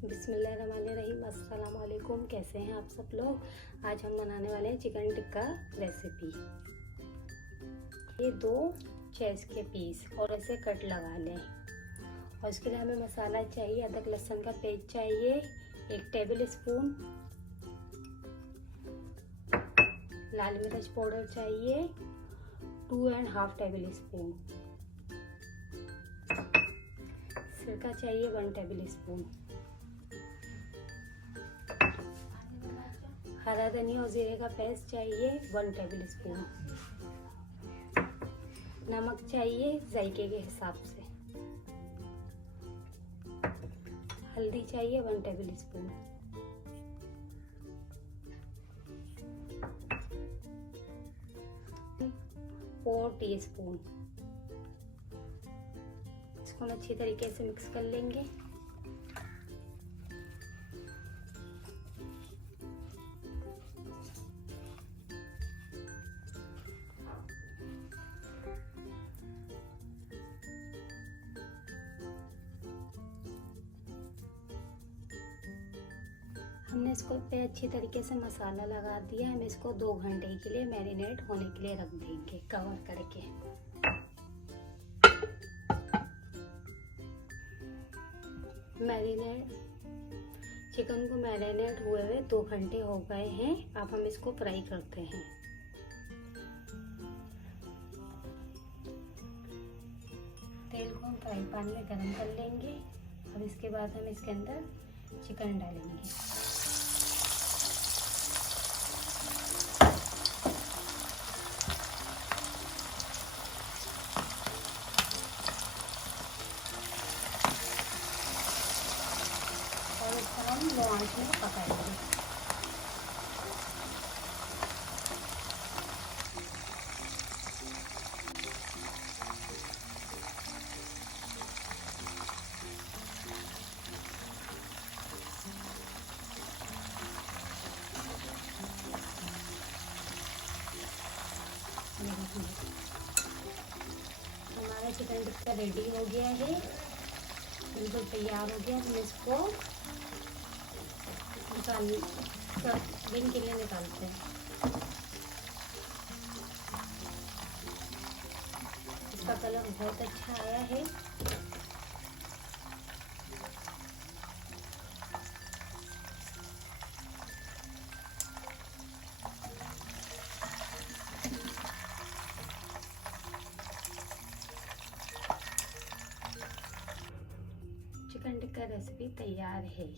बिस्मिल्लाहिर्रहमानिर्रहीम। अस्सलाम वालेकुम। कैसे हैं आप सब लोग। आज हम बनाने वाले हैं चिकन टिक्का रेसिपी। ये 2 चेस्ट के पीस और ऐसे कट लगा लें। और इसके लिए हमें मसाला चाहिए, अदरक लहसुन का पेस्ट चाहिए 1 टेबल स्पून, लाल मिर्च पाउडर चाहिए 2.5 टेबल स्पून, सिरका चाहिए 1 टेबल स्पून, हरा धनिया और जीरे का पेस्ट चाहिए 1 टेबल स्पून, नमक चाहिए जायके के हिसाब से, हल्दी चाहिए 1 टेबल स्पून, और टीस्पून। इसको हम अच्छी तरीके से मिक्स कर लेंगे। हमने इसको पे अच्छी तरीके से मसाला लगा दिया। हम इसको 2 घंटे के लिए मैरिनेट होने के लिए रख देंगे कवर करके। चिकन को मैरिनेट हुए 2 घंटे हो गए हैं। अब हम इसको फ्राई करते हैं। तेल को हम फ्राई पैन में गरम कर लेंगे। अब इसके बाद हम इसके अंदर चिकन डालेंगे। और इसको हम लो आंच में पकाएंगे। हमारा चिकन टिक्का रेडी हो गया है, बिल्कुल तैयार हो गया। हम इसको सर्विंग के लिए निकालते हैं। इसका कलर बहुत अच्छा आया है। चिकन टिक्का रेसिपी तैयार है।